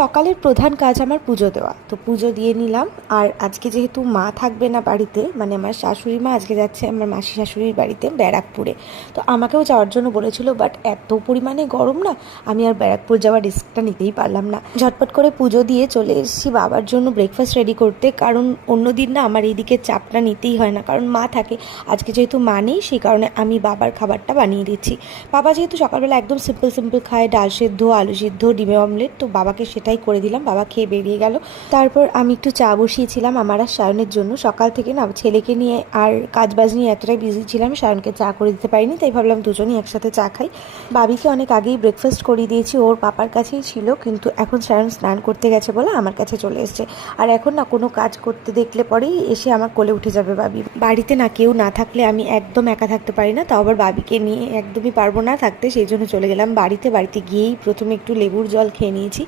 সকালের প্রধান কাজ আমার পুজো দেওয়া, তো পুজো দিয়ে নিলাম। আর আজকে যেহেতু মা থাকবে না বাড়িতে, মানে আমার শাশুড়ি মা আজকে যাচ্ছে আমার মাসি শাশুড়ির বাড়িতে ব্যারাকপুরে, তো আমাকেও যাওয়ার জন্য বলেছিল, বাট এত পরিমাণে গরম না, আমি আর ব্যারাকপুর যাওয়ার রিস্কটা নিতেই পারলাম না। ঝটপট করে পুজো দিয়ে চলে এসেছি বাবার জন্য ব্রেকফাস্ট রেডি করতে, কারণ অন্য দিন না আমার এইদিকে চাপটা নিতেই হয় না, কারণ মা থাকে। আজকে যেহেতু মা নেই, সেই কারণে আমি বাবার খাবারটা বানিয়ে দিচ্ছি। বাবা যেহেতু সকালবেলা একদম সিম্পল সিম্পল খায়, ডাল সেদ্ধ, আলু সিদ্ধ, ডিমের অমলেট, তো বাবাকে সেটাই করে দিলাম। বাবা খেয়ে বেরিয়ে গেল। তারপর আমি একটু চা বসিয়েছিলাম আমার আর সায়নের জন্য। সকাল থেকে না ছেলেকে নিয়ে আর কাজবাজ নিয়ে এতটাই বিজি ছিলাম, সায়নকে চা করে দিতে পারিনি, তাই ভাবলাম দুজনেই একসাথে চা খাই। বাবিকে অনেক আগেই ব্রেকফাস্ট করিয়ে দিয়েছি, ওর পাপার কাছেই ছিল, কিন্তু এখন সায়ন স্নান করতে গেছে বলে আমার কাছে চলে এসছে। আর এখন না কোনো কাজ করতে দেখলে পরেই এসে আমার কোলে উঠে যাবে বাবি। বাড়িতে না কেউ না থাকলে আমি একদম একা থাকতে পারি না, তাও আবার বাবিকে নিয়ে একদমই পারবো না থাকতে, সেই জন্য চলে গেলাম বাড়িতে। বাড়িতে গিয়েই প্রথমে একটু লেবুর জল খেয়ে নিয়েছি,